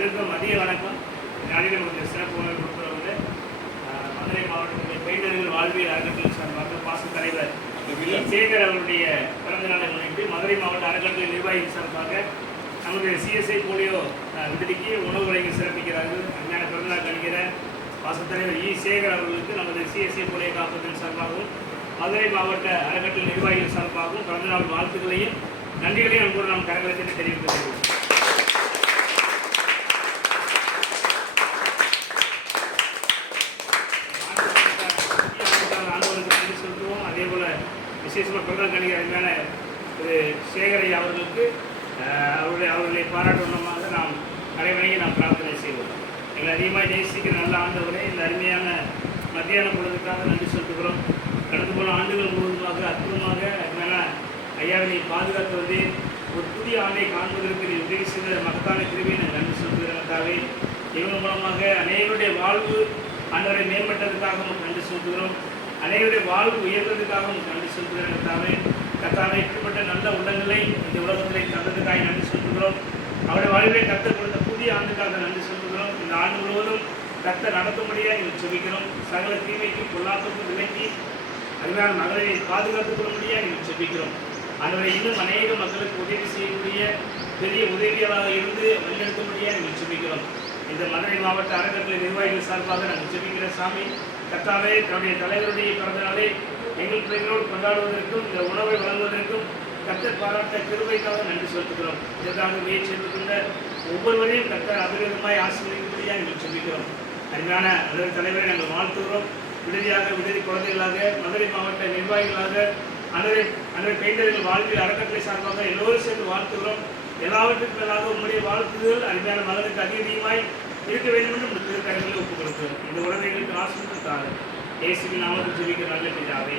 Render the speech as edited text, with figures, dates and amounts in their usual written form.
அனைவருக்கும் மதிய வணக்கம். நாளில் நமக்கு சிறப்பு உணவு கொடுக்குறவங்க மதுரை மாவட்டத்துடைய பெயிண்டர்கள் வாழ்வியல் அறக்கட்டளை சார்பாக பாச தலைவர் சேகர் அவருடைய பிறந்த நாளை முன்னிட்டு மதுரை மாவட்ட அறக்கட்டளை நிர்வாகிகள் சார்பாக நம்முடைய சிஎஸ்ஐ போலியோ விடுதிக்கு உணவு வழங்கி சிறப்பிக்கிறார்கள். அஞ்ஞான பிறந்தநாள் கழிக்கிற பாசத்தலைவர் சேகர் அவர்களுக்கு நமது சிஎஸ்ஐ போலியோ காப்பகத்தின் சார்பாகவும் மதுரை மாவட்ட அறக்கட்டளை நிர்வாகிகள் சார்பாகவும் பிறந்தநாள் வாழ்த்துக்களையும் நன்றிகளையும் நம்ம நாம் கரகலத்தில் தெரிவித்துள்ளோம். விசேஷமாக பிறந்தநாள் கணிக்கிற அருமையான திரு சேகரை அவர்களுக்கு அவர்களை பாராட்டுவனமாக நாம் கடைவணங்கி நாம் பிரார்த்தனை செய்வோம். எங்களை அதிகமாக நேசிக்கிற நல்ல ஆண்டவரை இந்த அருமையான மத்தியான பொழுதுக்காக நன்றி செலுத்துகிறோம். கடந்து போன ஆண்டுகள் முழுவதுமாக அற்புதமாக அருமையான ஐயாவினை பாதுகாத்து வந்து ஒரு புதிய ஆண்டை காண்பதற்கு நீ உதவி செய்த மகத்தான கிருபையை நாங்கள் நன்றி செலுத்துகிறோம். இவங்க மூலமாக அநேகருடைய வாழ்வு ஆண்டவரை மேம்பட்டதுக்காக நமக்கு நன்றி செலுத்துகிறோம். அனைவருடைய வாழ்வு உயர்ந்ததுக்காக நன்றி செலுத்துகிறேன். கர்த்தாவே இப்படிப்பட்ட நல்ல உள்ளங்களை இந்த உலகத்திலே தந்ததுக்காக நன்றி செலுத்துகிறோம். அவருடைய வாழ்வை கர்த்தர் கொடுத்த புதிய ஆண்டுக்காக நன்றி செலுத்துகிறோம். இந்த ஆண்டு முழுவதும் கர்த்தர் நடத்தும்படியாக நீங்கள் செபிக்கிறோம். சகல தீமைக்கும் பொல்லாப்புக்கும் விலக்கி அருமையான மகளை பாதுகாத்துக் கொள்ளும்படியாக நீங்கள் செபிக்கிறோம். அவரை இன்னும் அநேக மக்களுக்கு உதவி செய்யக்கூடிய பெரிய உதவியாளராக இருந்து வழிநடத்தும்படியாக நீங்கள் செபிக்கிறோம். இந்த மதுரை மாவட்ட அறக்கட்டளை நிர்வாகிகள் சார்பாக நாங்கள் செபிக்கிற சாமி கர்த்தாவே தன்னுடைய தலைவருடைய பிறந்த நாளை எங்கள் பிள்ளைகளோடு கொண்டாடுவதற்கும் இந்த உணவை வழங்குவதற்கும் கர்த்தர் பாராட்ட கிருபைக்காக நன்றி செலுத்துகிறோம். இதற்காக முயற்சி எடுத்துக்கொண்ட ஒவ்வொருவரையும் கர்த்தர் அபிரதமாய் ஆசீர்வதிக்கும்படியாக எங்கள் சொல்லிக்கிறோம். அருமையான அதற்கு தலைவரை நாங்கள் வாழ்த்துகிறோம். விடுதி குழந்தைகளாக மதுரை மாவட்ட நிர்வாகிகளாக அன்றைய பெயிண்டர்கள் வாழ்வில் அறக்கட்டளை சார்பாக எல்லோரும் சேர்ந்து வாழ்த்துகிறோம். எல்லாவற்றுக்கும் மேலாக உங்களுடைய வாழ்த்துதல் அருமையான மகளுக்கு அதிகமாய் இருக்க வேண்டும் என்று உங்கள் திருக்கரங்களை ஒப்புக் கொடுக்கிறோம். இந்த உறவைகளுக்கு ஆசிரியர் இயேசுவின் நாமத்தில் ஜெபிக்கிற நல்ல பிதாவே.